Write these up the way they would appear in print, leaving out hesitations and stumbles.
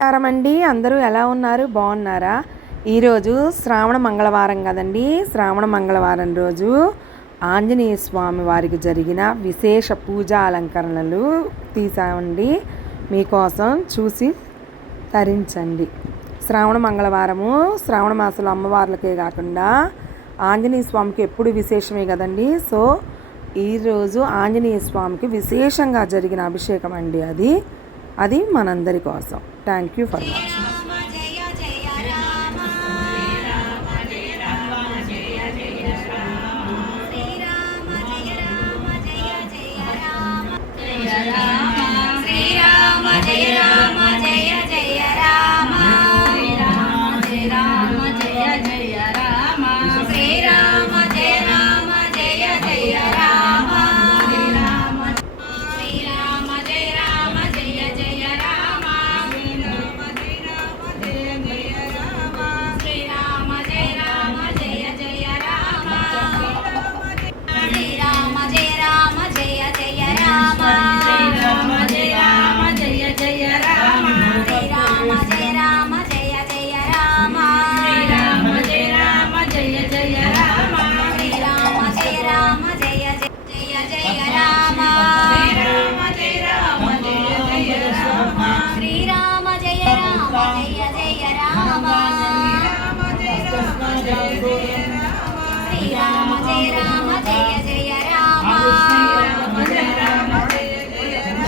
నమస్కారమండి. అందరూ ఎలా ఉన్నారు? బాగున్నారా? ఈరోజు శ్రావణ మంగళవారం కదండి. శ్రావణ మంగళవారం రోజు ఆంజనేయ స్వామి వారికి జరిగిన విశేష పూజా అలంకరణలు తీసామండి. మీకోసం చూసి తరించండి. శ్రావణ మంగళవారము శ్రావణ మాసంలో అమ్మవార్లకే కాకుండా ఆంజనేయ స్వామికి ఎప్పుడు విశేషమే కదండి. సో ఈరోజు ఆంజనేయ స్వామికి విశేషంగా జరిగిన అభిషేకం అండి. అది మనందరి కోసం. Thank you for watching.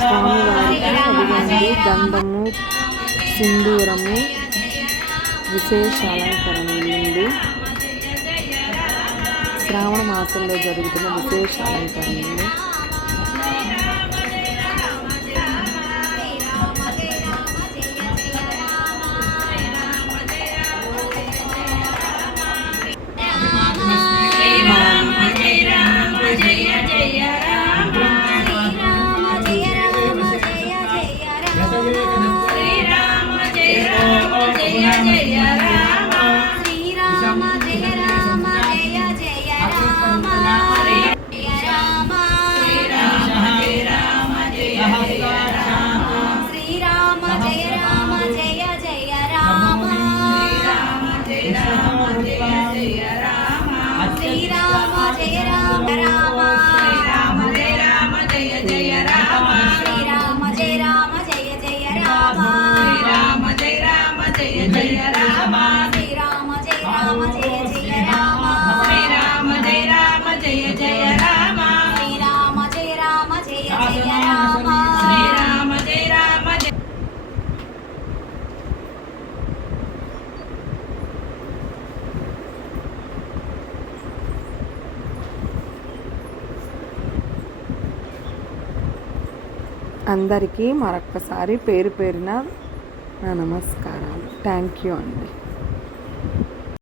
స్వామివారికి గంధము సింధూరము విశేష అలంకరణలు. శ్రావణ మాసంలో జరుగుతున్న విశేష అలంకరణలు. అందరికీ మరొక్కసారి పేరు పేరున నా నమస్కారాలు. థ్యాంక్ యూ అండి.